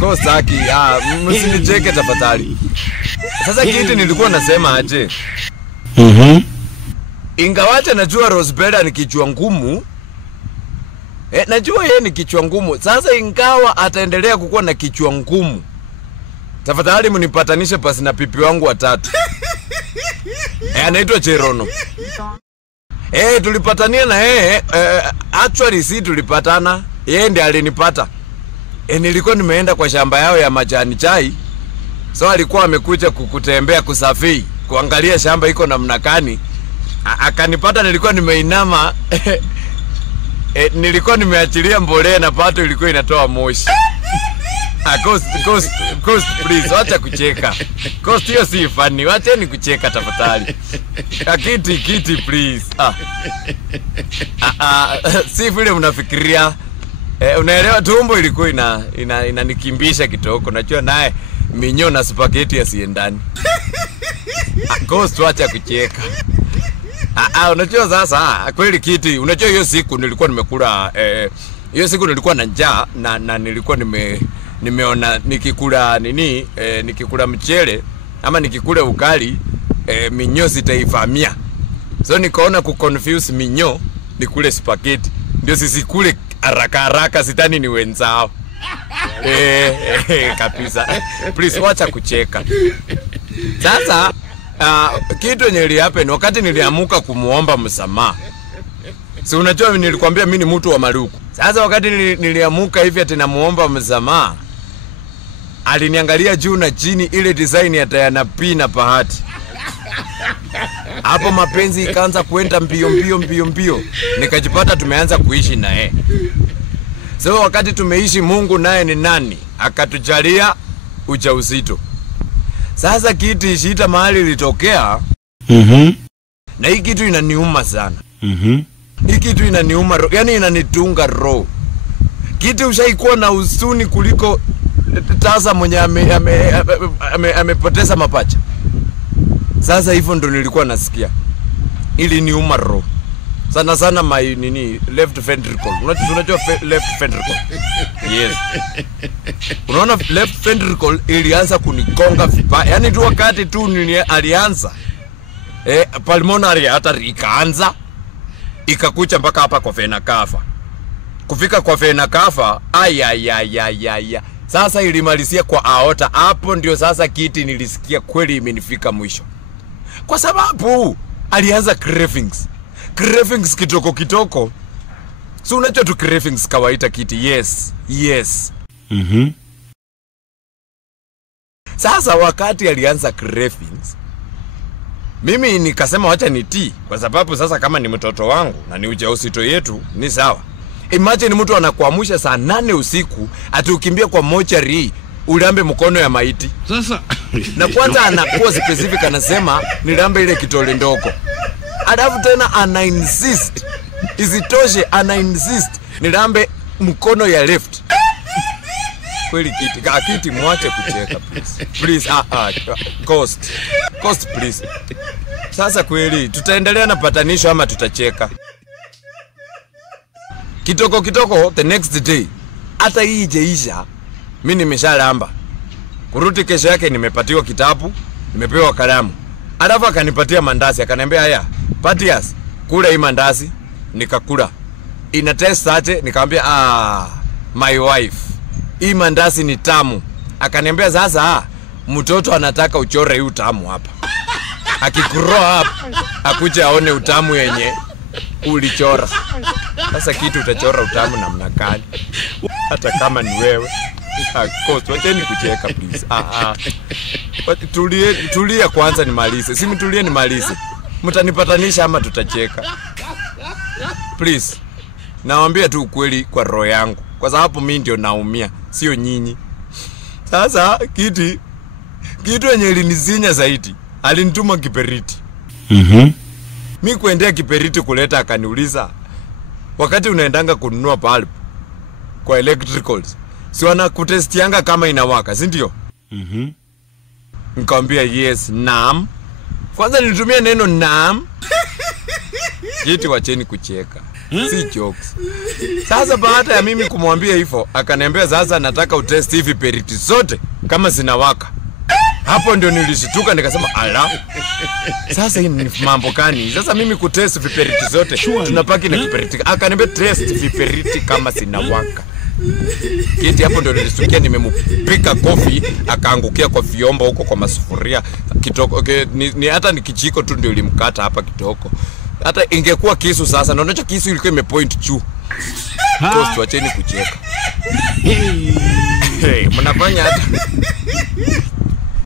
Cost haki. Msinicheke tafadhali. Sasa kitu nilikuwa nasema aje. Ingawacha najua Rosbella ni kichwa ngumu. Najua yeye ni kichwa ngumu. Sasa ingawa ataendelea kukuwa na kichwa ngumu, tafadhali mnipatanishe pasi na pipi wangu watatu. Anaitwa Cherono. Tulipatania na yeye. Actually si tulipatana, yeye ndiye alinipata. Nilikuwa nimeenda kwa shamba yao ya majani chai. So alikuwa amekuja kukutembea kusafiri, kuangalia shamba iko namna gani. Akanipata nilikuwa nimeinama. Nilikuwa nimeachilia mbolea na pato ilikuwa inatoa moshi. Cost please, wacha kucheka. Cost hiyo si funny, wacheni kucheka tafadhali. Kiti please. Si vile mnafikiria. Unaelewa tumbo ilikuwa inanikimbisha kitoko. Najua naye minyo na spaghetti asiendani. Cost wacha kucheka. Unajua sasa kweli kiti, unajua hiyo siku nilikuwa nimekula hiyo siku nilikuwa na njaa na nilikuwa nimeona nikikula nikikula mchele ama nikikula ugali minyo sitaifamia. So nikaona kuconfuse minyo nikule spaghetti ndio sisikule haraka sitani ni wenzao. Kabisa. Please wacha kucheka. Sasa kitu yenye happen wakati niliamuka kumuomba msamaha. Si unajua nilikwambia mimi ni mtu wa maruku. Sasa wakati niliamuka hivi ati namuomba msamaha, aliniangalia juu na chini ile design ya Diana P na Bahati. Hapo mapenzi ikaanza kuenda mbio. Nikajipata tumeanza kuishi na yeye. So wakati tumeishi, Mungu naye ni nani akatujalia ujauzito. Sasa kitu shida mahali ilitokea. Na hii kitu inaniuma sana. Hii kitu inaniuma, yani inanitunga roho. Kitu ushaikuwa na usuni kuliko tasa mwenye amepoteza mapacha. Sasa hivyo ndo nilikuwa nasikia. Ili niuma roho. Sana my left ventricle. Unajua left ventricle? Yes. Unaona left ventricle ilianza kunikonga vibaya. Yaani tu wakati tu alianza pulmonary artery ikaanza ikakucha mpaka hapa kwa vena cava. Kufika kwa vena cava, aya. Sasa ilimalizia kwa aorta. Hapo ndio sasa kiti nilisikia kweli imenifika mwisho. Kwa sababu alianza cravings kitoko. So unajua tu cravings kawaida kiti. Yes. Sasa wakati alianza cravings, mimi nikasema wacha nitii, kwa sababu sasa kama ni mtoto wangu na ni ujauzito yetu ni sawa. Imagine mtu anakuamusha saa 8 usiku ati ukimbia kwa mochari ulambe mkono ya maiti. Sasa na kwanza anakuwa specific, anasema nilambe ile kitole ndoko. Alafu tena ana insist. Isitoshe ana insist nilambe mkono ya left. Kweli kiti mwache kucheka please. Cost please. Sasa kweli tutaendelea na patanisho ama tutacheka? Kitoko the next day. Hata hii jeisha mimi nimeshalamba. Kuruti kesho yake nimepatiwa kitabu, nimepewa kalamu. Alafu akanipatia mandazi, akaniambia haya, Patias, kula hii mandazi. Nikakula. Ina taste aje? Nikamwambia my wife, hii mandazi ni tamu. Akaniambia sasa mtoto anataka uchore hii utamu hapa. Akigrow up akuje aone utamu yenye ulichora. Sasa kitu utachora utamu namna gani? Hata kama ni wewe. Cost, wacheni kucheka please. Tulia kwanza nimalize. Si mtulie nimalize. Mtanipatanisha ama tutacheka? Please. Nawaambia tu ukweli kwa roho yangu, kwa sababu mimi ndio naumia, sio nyinyi. Sasa kitu yenye ilinizinya zaidi, alinituma Kiberiti. Mimi kuendea Kiberiti kuleta, akaniuliza, wakati unaendanga kununua bulb kwa electricals, si wanakutestianga kama inawaka, si ndio? Nikamwambia yes, naam. Kwanza nilitumia neno naam. Kitu wacheni kucheka. Si jokes. Sasa baada ya mimi kumwambia hivyo, akaniambia sasa nataka utest hivi periti zote kama zinawaka. Hapo ndio nilishtuka nikasema ala. Sasa hii ni mambo gani? Sasa mimi kutest viperiti zote tunapaki na kiperiti. Akaniambia test viperiti kama zinawaka. Kiti hapo ndio nilisikia nimempika kofi akaangukia kwa vyombo huko kwa masufuria kitoko. Okay, ni hata ni kijiko tu ndio ilimkata hapa kitoko. Hata ingekuwa kisu sasa na unacho kisu ilikuwa imepoint juu. Toast wacheni kucheka. Hey, mnafanya hata